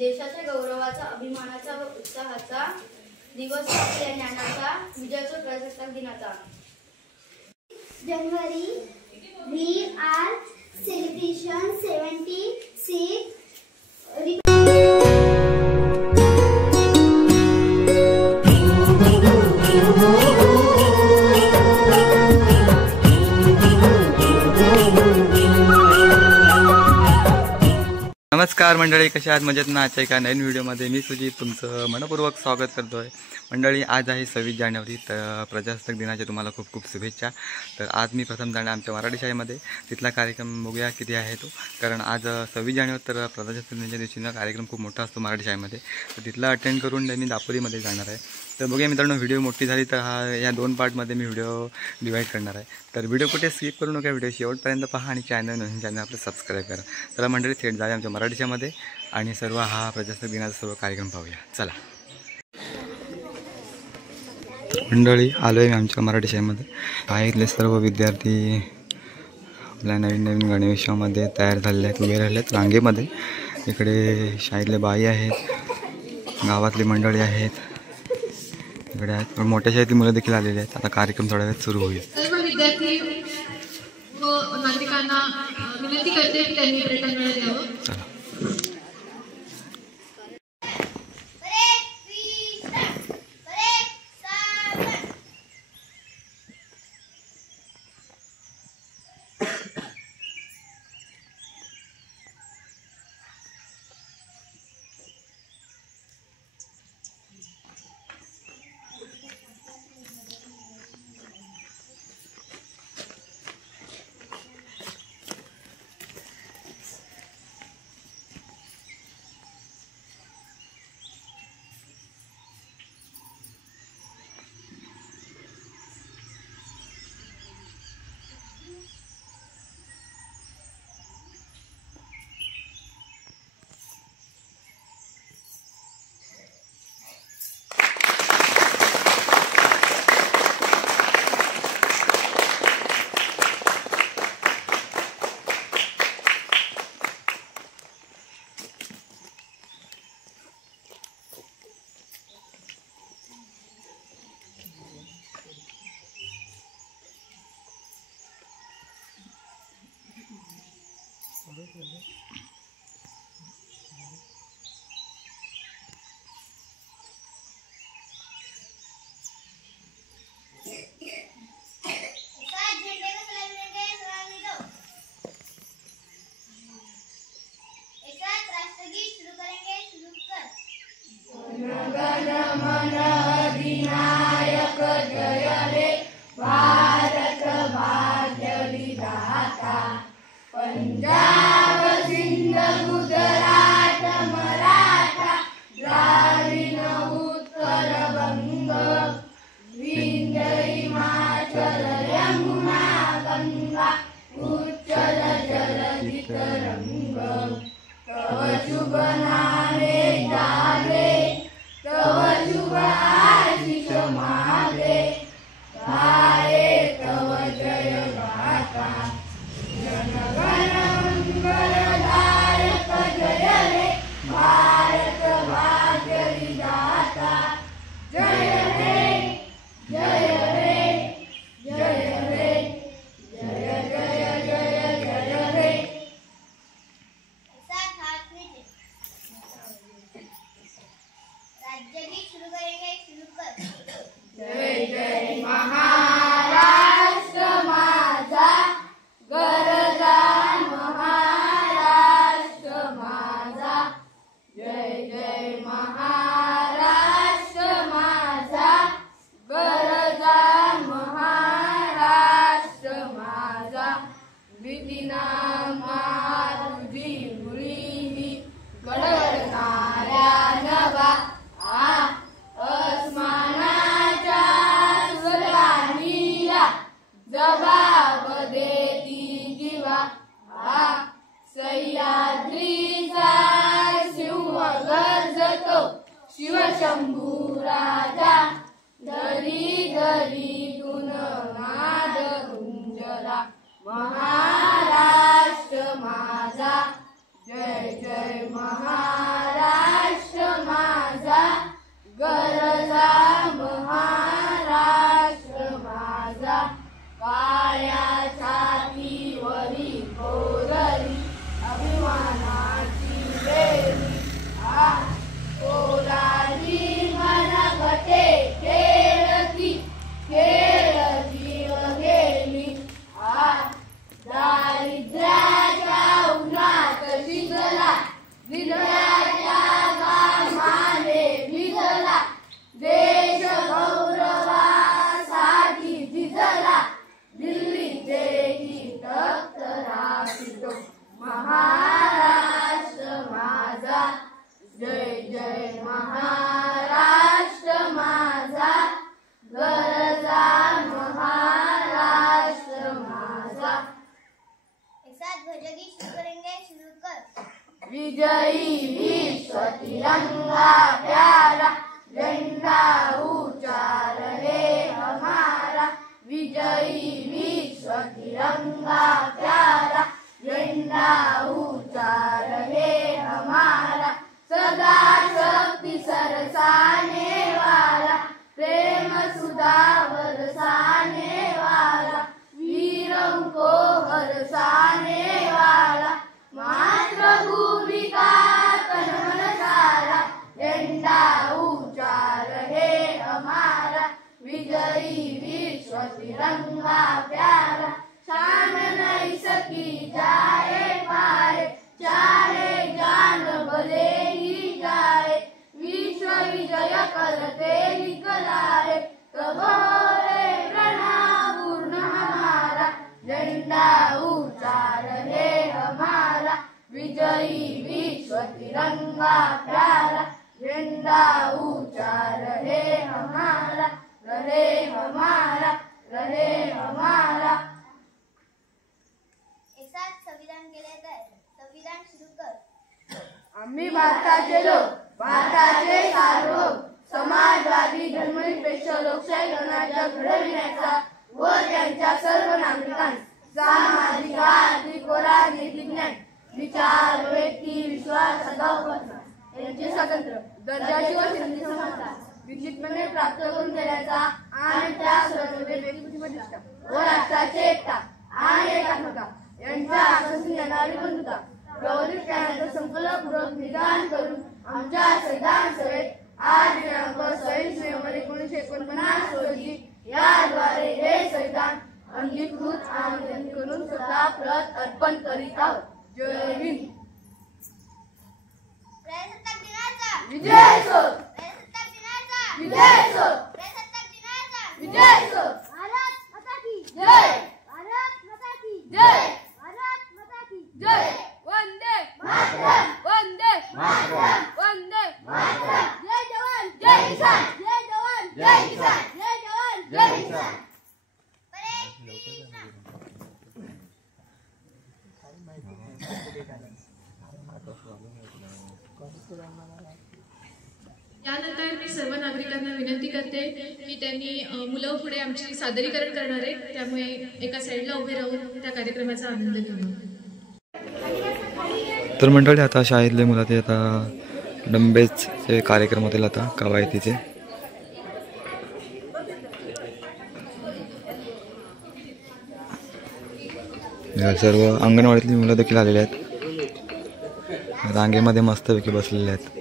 देशाच्या गौरवाचा, अभिमानाचा व उत्साहाचा दिवस आपल्या ज्ञानाचा, विजयोत्सव प्रजासत्ताक दिनाचा. January we are celebration 76 नमस्कार मंडळी, कशा आहात? मजेत ना? आजच्या एका नवीन व्हिडिओमध्ये मी सुजित तुमचं मनपूर्वक स्वागत करतोय. मंडळी, आज आहे 26 जानेवारी, तर प्रजासत्ताक दिनाच्या तुम्हाला खूप खूप शुभेच्छा. तर आज मी प्रथम जाणार आमच्या मराठी शाळेमध्ये, तिथला कार्यक्रम बघूया किती आहे तो. कारण आज 26 जानेवारी तर प्रजासत्ताक दिनाच्या दिवशीचा कार्यक्रम खूप मोठा असतो मराठी शाळेमध्ये, तर तिथला अटेंड करून मी दापोलीमध्ये जाणार आहे. तर बघूया मित्रांनो, व्हिडिओ मोठी झाली तर या 2 पार्टमध्ये मी व्हिडिओ डिवाईड करणार आहे. तर व्हिडिओ कुठे स्किप करू नका, व्हिडिओ शेवटपर्यंत पहा आणि चॅनल आपलं सबस्क्राईब करा. तर मंडळी थेट जाऊया आमच्या मराठी शाळेमध्ये आणि सर्व हा प्रजासत्ताक दिनाचा सर्व कार्यक्रम पाहूया. चला मंडळी, आलो आहे मी आमच्या मराठी शाळेमध्ये. शाळेतले सर्व विद्यार्थी आपल्या नवीन नवीन गणवेशामध्ये तयार झालेले आहेत, उभे राहिले आहेत रांगेमध्ये. इकडे शाळेतले बाई आहेत, गावातली मंडळी आहेत, इकडे आहेत, पण मोठ्या शाळेतली मुलं देखील आलेली आहेत. आता कार्यक्रम थोड्या वेळात सुरू होईल. सर्व विद्यार्थी व नागरिकांना विनंती करते की त्यांनी प्रथम वेळ द्यावं. चला पंजाब सिंध गुजरात मराठा द्राविड उत्तर बंग विंध्य हिमाचल यमुना गंगा उच्चल जलधि तरंग तव शुभ नामे जागे तव शुभ आशीष मागे गाये तव जय गाथा जनगण मंगलदायक जय हे भारत भाग्य विधाता जय हे जय हे जय हे जय जय जय जय हे. राज्यगीत शुरू करेंगे, शुरू कर. जय जय महाराष्ट्र माझा गरजा महाराष्ट्र माझा. जय जय महाराष्ट्र माझा गरजा महाराष्ट्र माझा. भीतीना तुझी मुळी गडगडणाऱ्या नभा अस्मानाच्या सुराणीला जबाब देती जीवा. सह्याद्रीचा सिंह गर्जतो शिवशंभू राजा. दरी दरीतून नाद गुंजला महाराष्ट्र माझा. जय जय महाराष्ट्र. विजयी विश्व तिरंगा प्यारा, झंडा ऊंचा रहे हमारा। विजयी विश्व तिरंगा प्यारा, झंडा ऊंचा रहे हमारा। सदा शक्ति सरसाने वाला, प्रेम सुधा बरसाने वाला, वीरों को हरसाने वाला, मातृभूमि का तन मन सारा, झंडा ऊंचा रहे हमारा। विजयी विश्व तिरंगा प्यारा, शान नहीं सकी जाए पाए, चाहे जान भले ही जाए। विश्व विजय करते निकलाए, तब रे प्रणपूर्ण हमारा, झंडा ऊंचा रहे हमारा। विजयी विश्व तिरंगा प्यारा, झंडा ऊंचा रहे हमारा, रहे हमारा, रहे हमारा। एक साथ संविधान केले तर संविधान सुरू कर। आम्ही भारताचे लोक, भारताचे सार्वभौम, समाजवादी धर्मनिरपेक्ष लोकशाही गणराज्य घडविण्याचा व त्यांच्या सर्व नागरिकांचा सामाजिक आर्थिक व राजनैतिक न्याय, विचार व्यक्ती विश्वास सदाउपसना यांचे स्वातंत्र्य, दर्जाची व संधी समानता विकसितपणे प्राप्त करून देण्याचा आणि त्या प्रतिष्ठा व राष्ट्राची एकता आणि एकात्मता यांच्या आश्वासन देणारी बंधुता प्रवर्धित करण्याचा संकल्पपूर्वक निदान करून आमच्या संविधान सभेत आज दिनांक 26 नोव्हेंबर 1949 रोजी याद्वारे हे संविधान अंगीकृत आणि करून स्वतः प्रत अर्पण करीत आहोत। जय हिंद। प्रजासत्ताक दिनाचा विजय असो, प्रजासत्ताक दिनाचा विजय असो, प्रजासत्ताक दिनाचा विजय असो। भारत माता की जय, भारत माता की जय, भारत माता की जय। वंदे मातरम, वंदे मातरम, वंदे मातरम। जय जवान जय किसान, जय जवान जय किसान, जय जवान जय किसान। परेड कृष्ण। यानंतर मी सर्व नागरिकांना विनंती करते की त्यांनी मुलं पुढे आमची सादरीकरण करणार आहे, त्यामुळे एका साईडला उभे राहून त्या कार्यक्रमाचा आनंद घेऊ। तर मंडळी आता शाळेतले मुलं ते आता डंबेचे कार्यक्रम होतील आता कवायतीचे। सर्व अंगणवाडीतली मुलं देखील आलेली आहेत, रांगेमध्ये मस्तपैकी बसलेले आहेत।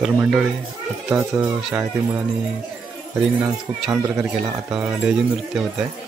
तर मंडळी आत्ताच शाळेतील मुलांनी रिंग डान्स खूप छान प्रकारे केला. आता लेझिम नृत्य होत आहे.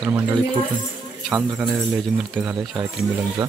तर मंडळी खूप छान प्रकारे लेझिम नृत्य झालं आहे शाळेतील मुलांचं.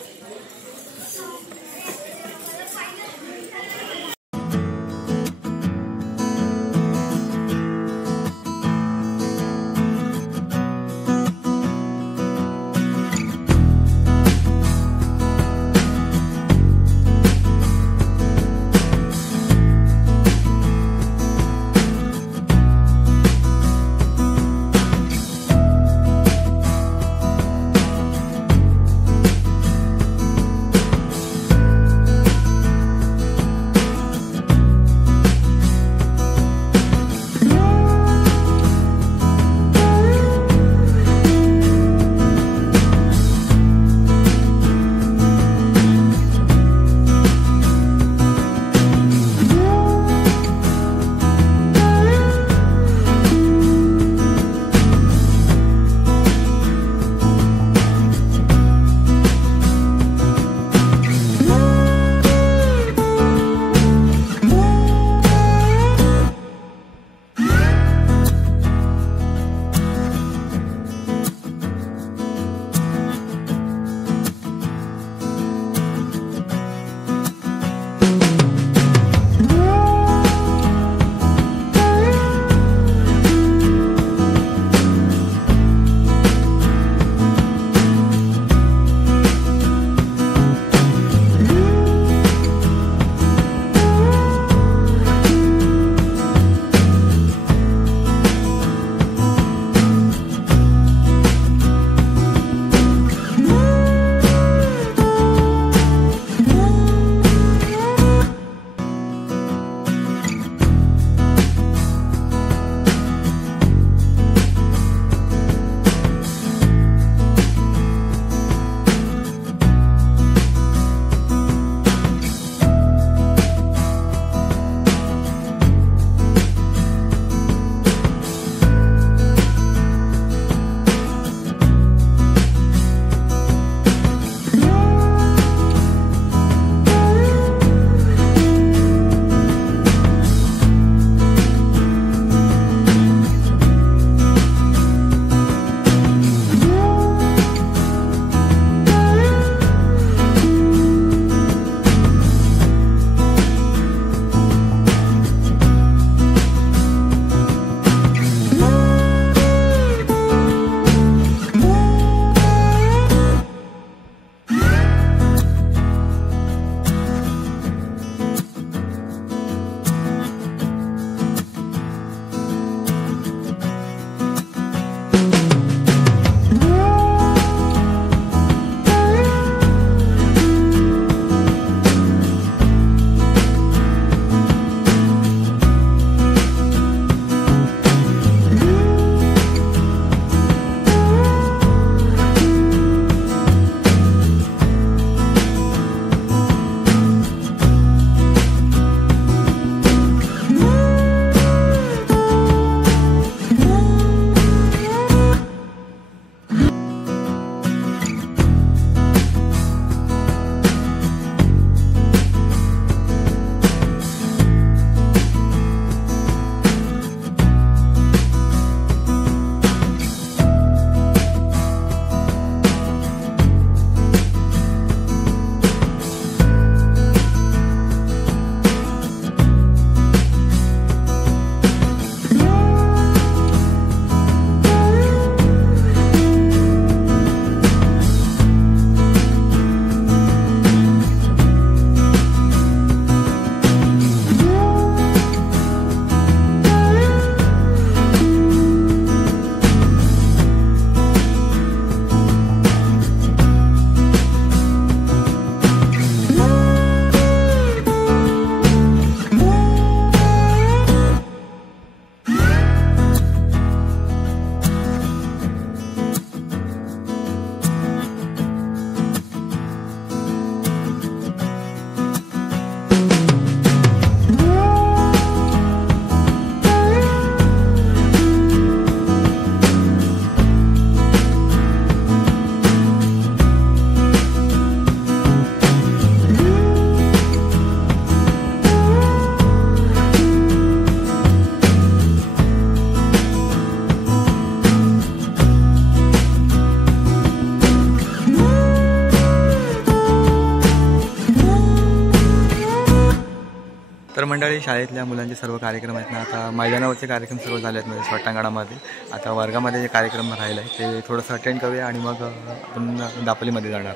तर मंडळी शाळेतल्या मुलांचे सर्व कार्यक्रम आहेत ना, आता मैदानावरचे कार्यक्रम सर्व झाले आहेत म्हणजे स्वटांगणामध्ये. आता वर्गामध्ये जे कार्यक्रम राहिला आहे ते थोडंसं अटेंड करूया आणि मग आपण दापोलीमध्ये जाणार.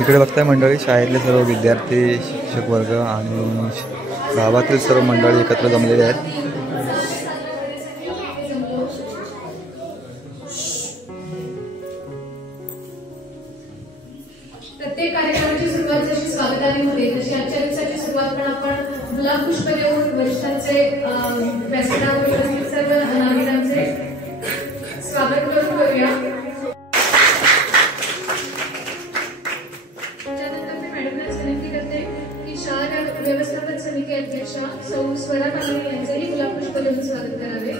इकडे बघताय मंडळी शाळेतले सर्व विद्यार्थी, शिक्षक वर्ग आणि गावातील सर्व मंडळी एकत्र जमलेले आहेत. प्रत्येक कार्यक्रमाची सुरुवात जशी स्वागताने होते तशी आजच्या दिवसाची सुरुवात पण आपण गुलाब पुष्प देऊन वरिष्ठांचे व्यासपीठावर उपस्थित सर्व नागरिकांचे स्वागत करून करूया. त्यानंतर मी मॅडमला विनंती करते की शाळा व्यवस्थापन समिती अध्यक्षा सौ स्वरा कांबळे यांचेही गुलाब पुष्प देऊन स्वागत करावे.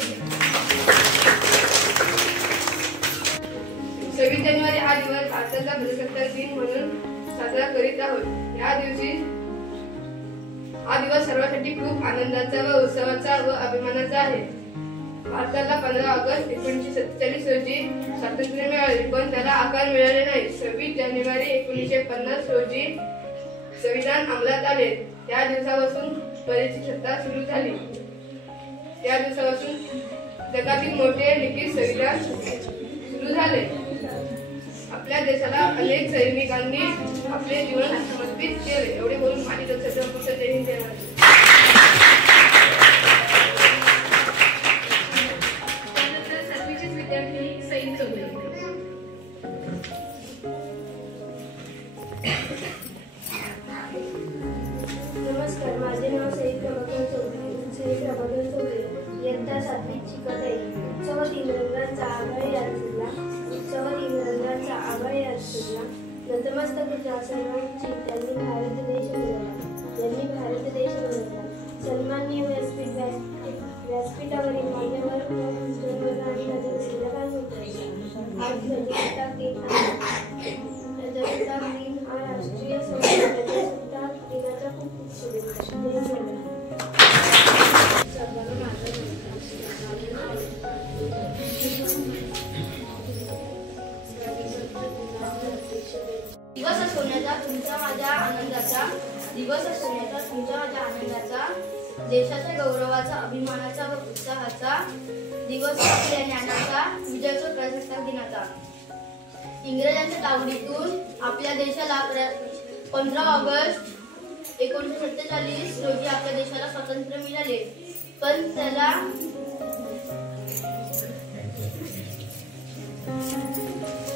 26 जानेवारी हा दिवस भारताचा प्रजासत्ताक दिन म्हणून साजरा करीत आहोत. हा दिवस सर्वांसाठी खूप आनंदाचा व उत्सवाचा व अभिमानाचा आहे. भारताला 15 ऑगस्ट 1947 रोजी स्वातंत्र्य मिळाले, पण त्याला आकार मिळाले नाही. 26 जानेवारी 1950 रोजी संविधान अंमलात आले. त्या दिवसापासून स्वराज्याची सत्ता सुरू झाली. त्या दिवसापासून जगातील मोठे लिखित संविधान सुरू झाले. आपल्या देशाला अनेक सैनिकांनी आपले जीवन समर्पित केले. एवढे बोलून माझी लक्षात जय हिंद जय महाराष्ट्र. त्यानंतर 7वीचे विद्यार्थी सई चौधरी. नमस्कार, माझे नाव सई प्रभाकर चौधरी. इयत्ता 7वीत शिकत आहे. उत्सव 3 रंगांचा आगळे यात्रेला नतमस्तक सर्वांची त्यांनी भारत देश मिळवला. सन्माननीय व्यासपीठावरील मान्यवर आणि आज प्रजासत्ताक दिन हा राष्ट्रीय प्रजासत्ताक दिनाचा खूप खूप शुभेच्छा. दिवस असण्याचा तुमच्या माझ्या आनंदाचा देशाच्या गौरवाचा, अभिमानाचा व उत्साहाचा दिवस आपल्या ज्ञानाचा, विजयाचा प्रजासत्ताक दिनाचा. इंग्रजांच्या तावडीतून आपल्या देशाला 15 ऑगस्ट 1947 रोजी आपल्या देशाला स्वातंत्र्य मिळाले, पण त्याला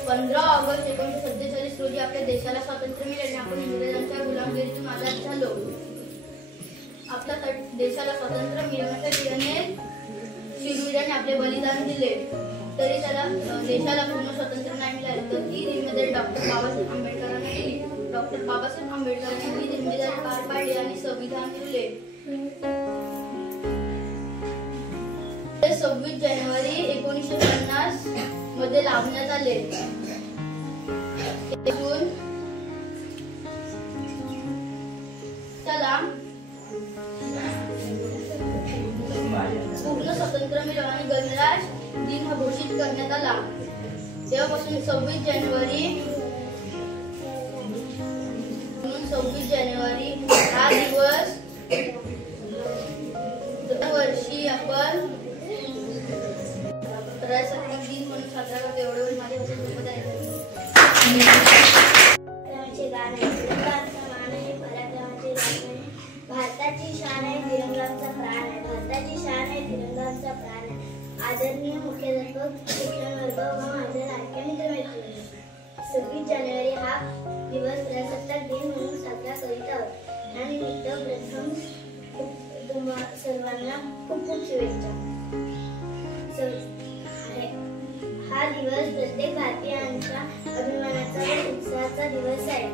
15 ऑगस्ट 1947 रोजी आपल्या देशाला स्वातंत्र्य मिळाले. आपण इंग्रजांच्या गुलामगिरीतून आझाद झालो. आपल्या देशाला स्वातंत्र्य मिळवण्यासाठी अनेक शूरवीरांनी आपले बलिदान दिले, तरी त्याला देशाला पूर्ण स्वातंत्र्य नाही मिळाले. तर ही जिम्मेदारी डॉक्टर बाबासाहेब आंबेडकरांनी दिली. डॉक्टर बाबासाहेब आंबेडकरांनी ही जिम्मेदारी पार पाडली आणि संविधान लिहिले. 26 जानेवारी 1950 मध्ये लावण्यात आले. त्याला पूर्ण स्वातंत्र्य मिळाले आणि गणराज दिन घोषित करण्यात आला. तेव्हापासून 26 जानेवारी हा दिवस दरवर्षी आपण प्रजासत्ताक दिन म्हणून साजरा करतो. एवढं माझ्या सोबत आहे. भारताची शान आहे, तिरंगाचा प्राण आहे. भारताची शान आहे, तिरंगाचा प्राण आहे. आदरणीय मुख्याध्यापक, शिक्षण वर्ग व माझ्या लाडक्या मित्रमैत्रिणी, 26 जानेवारी हा दिवस प्रजासत्ताक दिन म्हणून साजरा करीत आहोत. यानिमित्त प्रथम तुम्हा सर्वांना खूप खूप शुभेच्छा. हा दिवस प्रत्येक भारतीयांच्या अभिमानाचा व उत्साहाचा दिवस आहे.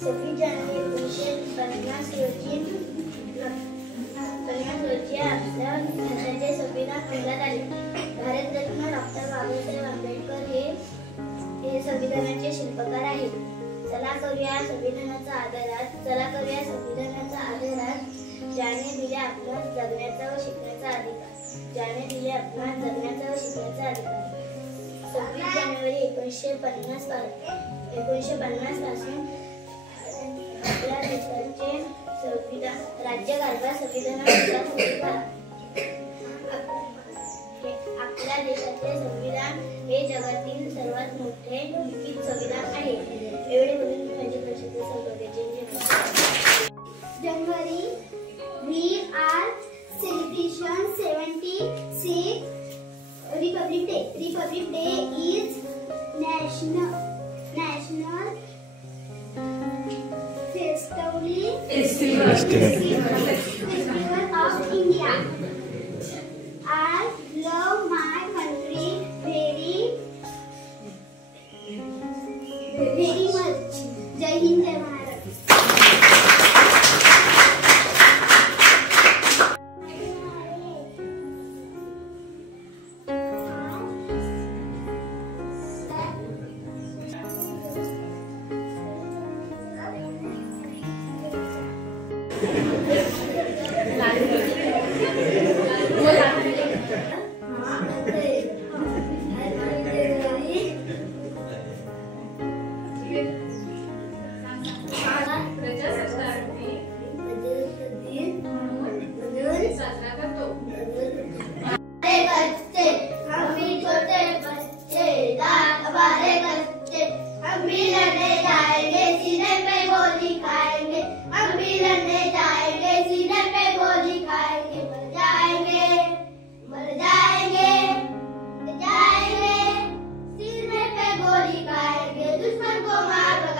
26 जानेवारी 1950 रोजी आपल्या भारताचे संविधान अंमलात आले. भारतरत्न डॉक्टर बाबासाहेब आंबेडकर हे संविधानाचे शिल्पकार आहेत. चला करूया संविधानाचा आदरात ज्याने दिले आपणास जगण्याचा व शिकण्याचा अधिकार. 26 जानेवारी 1950 पासून आपल्या देशाचे राज्यकारभार संविधानानुसार आपल्या देशाचे संविधान हे जगातील सर्वात मोठे लिखित संविधान आहे. एवढे बोलून मी माझी परिषद संपवते. January, we are celebration 76 Republic Day. Republic Day is national festival of India. I love my country very much. Jai Hind, Jai Maharashtra. दुश्मन को मार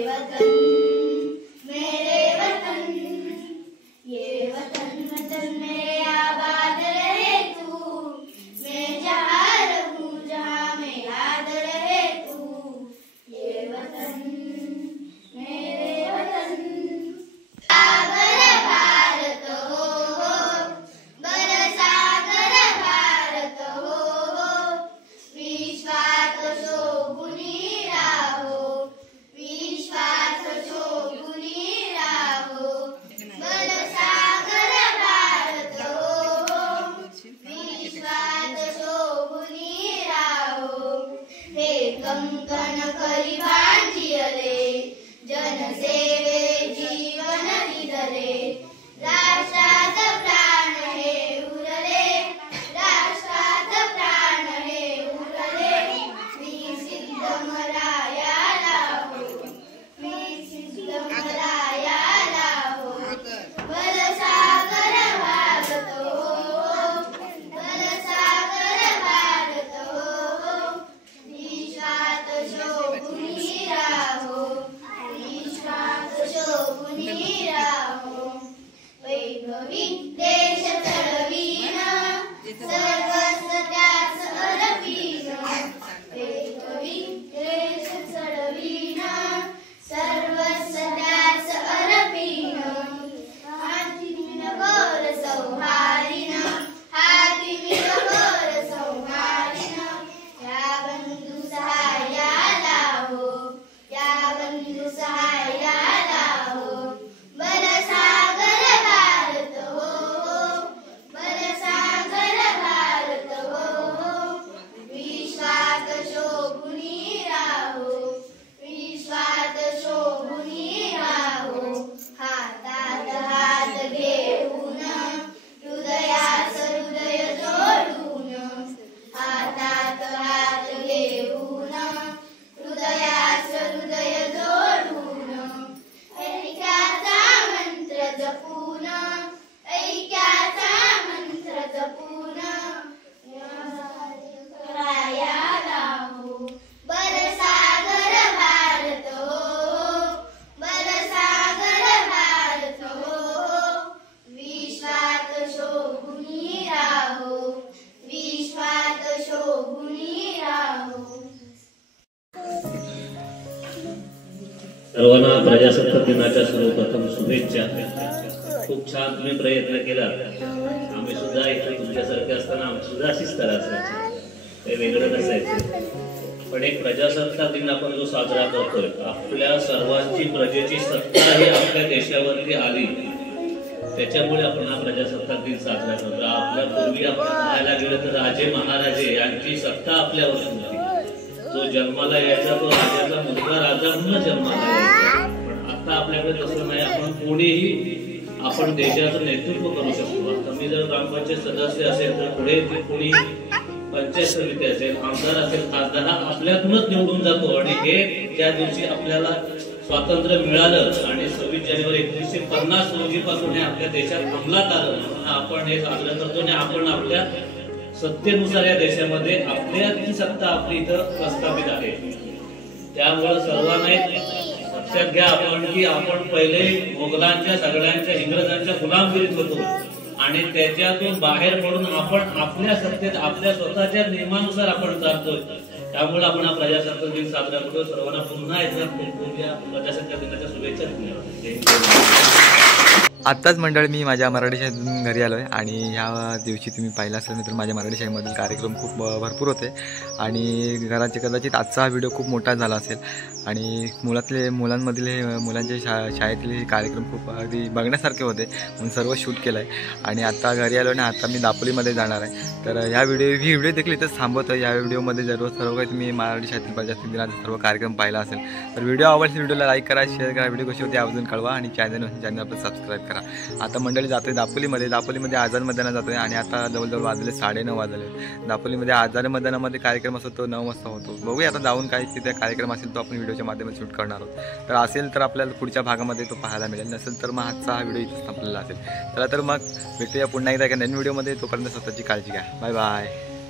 वतन मेरे वतन, ये वतन वतन मेरे आबाद रहे तू, मैं जहाँ रहूं जहाँ में याद रहे तू, ये वतन मेरे वतन। सागर भारत हो बरसागर भारत हो, विश्वात शोभुनी राहो, विश्वात शोभुनी राहो, बरसागर भारत हो, विश्वात शोभुनी राहो। हे कंकण करी भांजियले, जनसेवे जीवन दिदले, राष्ट्रात प्राण हे उरले, राष्ट्रात प्राण हे उरले, मी सिद्धमरायाला हो, मी सिद्धमरायाला हो, बलसागर भारत हो, बलसागर भारत हो, विश्वात शोभुनी राहो, विश्वात शोभुनी राहो। वैभवी देश चढवीन, सर्वस्व त्यास अर्पीन, वैभवी देश चढवीन, सर्वस्व त्यास अर्पीन, हाती मिळवर संहारीन, हाती मिळवर संहारीन, या बंधू सहाय्याला हो, या बंधू सहाय्याला हो, बलसागर भारत हो, बलसागर भारत हो, विश्वात शोभुनी राहो, विश्वात शोभुनी राहो, हातात हात घेऊन, हृदयास हृदय जोडून, हातात हात घेऊन, हृदयास हृदय जोडून, ऐक्याचा मंत्र जपून, ऐक्याचा मंत्र जपून, रायाला हो, बलसागर भारत हो, बलसागर भारत हो, विश्वात शोभुनी राहो, विश्वात शोभुनी राहो। सर्वांना प्रजासत्ताक दिनाच्या सर्वप्रथम शुभेच्छा। खूप छान तुम्ही प्रयत्न केला। आम्ही सुद्धा इथे तुमच्यासारखे असताना आमची सुद्धा अशीच तरा असायची, काही वेगळं नसायचं। पण एक प्रजासत्ताक दिन आपण जो साजरा करतोय, आपल्या सर्वांची प्रजेची सत्ता ही आपल्या देशावरती आली, त्याच्यामुळे आपण हा प्रजासत्ताक दिन साजरा करतो। आपल्या पूर्वी आपण पाहायला गेलं तर राजे महाराजे यांची सत्ता आपल्यावर होती। जो जन्माला यायचा तो राजाचा मुलगा राजा म्हणून जन्माला यायचा। पण आता आपल्याकडे तसं नाही, आपण कोणीही आपण देशाचं नेतृत्व करू शकतो। आता मी जर ग्रामपंचायत सदस्य असेल तर पुढे कोणी पंचायत समिती असेल, आमदार असेल, खासदार हा आपल्यातूनच निवडून जातो। आणि हे ज्या दिवशी आपल्याला स्वातंत्र्य मिळालं आणि 26 जानेवारी 1950 रोजीपासून हे आपल्या देशात अंमलात आलं, आपण हे साजरं करतो। आणि आपण आपल्या सत्तेनुसार या देशामध्ये आपल्याची सत्ता आपली इथं प्रस्थापित आहे। त्यामुळे सर्वांना लक्षात घ्या आपण की आपण पहिले मोगलांच्या सगळ्यांच्या इंग्रजांच्या गुलामगिरीत होतो आणि त्याच्यातून बाहेर पडून आपण आपल्या सत्तेत आपल्या स्वतःच्या नियमानुसार आपण चालतोय। त्यामुळे आपण हा प्रजासत्ताक दिन साजरा करतो। सर्वांना पुन्हा एकदा प्रजासत्ताक दिनाच्या शुभेच्छा देतो। आत्ताच मंडळी मी माझ्या मराठी शाळेतून घरी आलो आहे आणि ह्या दिवशी तुम्ही पाहिला असेल मित्र माझ्या मराठी शाळेमधील कार्यक्रम खूप भरपूर होते आणि घराचे कदाचित आजचा हा व्हिडिओ खूप मोठा झाला असेल आणि मुलांमधील हे मुलांच्या शाळेतले हे कार्यक्रम खूप अगदी बघण्यासारखे होते म्हणून सर्व शूट केलं आहे आणि आता घरी आलो आणि आता मी दापोलीमध्ये जाणार आहे। तर ह्या व्हिडिओ देखील इथंच थांबवतो। या व्हिडिओमध्ये सर्व काही तुम्ही मराठी शाळेतील प्रजासत्ताक दिनाचा सर्व कार्यक्रम पाहिला असेल तर व्हिडिओ आवडला व्हिडिओला लाईक करा, शेअर करा, व्हिडिओ कशी होती आवर्जून कळवा आणि चॅनल आपलं सबस्क्राईब करा। आता मंडळी जातोय दापोलीमध्ये आझाद मैदानात जातोय आणि आता जवळजवळ वाजले 9:30 वाजले। दापोलीमध्ये आझाद मैदानामध्ये कार्यक्रम असतो तो 9 वाजता होतो। बघूया आता जाऊन काय तिथे कार्यक्रम असेल तो आपण व्हिडिओच्या माध्यमातून शूट करणार आहोत। तर असेल तर आपल्याला पुढच्या भागामध्ये तो पाहायला मिळेल, नसेल तर मग आजचा हा व्हिडिओ इथेच संपलेला असेल। चला तर मग भेटूया पुन्हा एकदा एका नवीन व्हिडिओमध्ये। तोपर्यंत स्वतःची काळजी घ्या। Bye bye.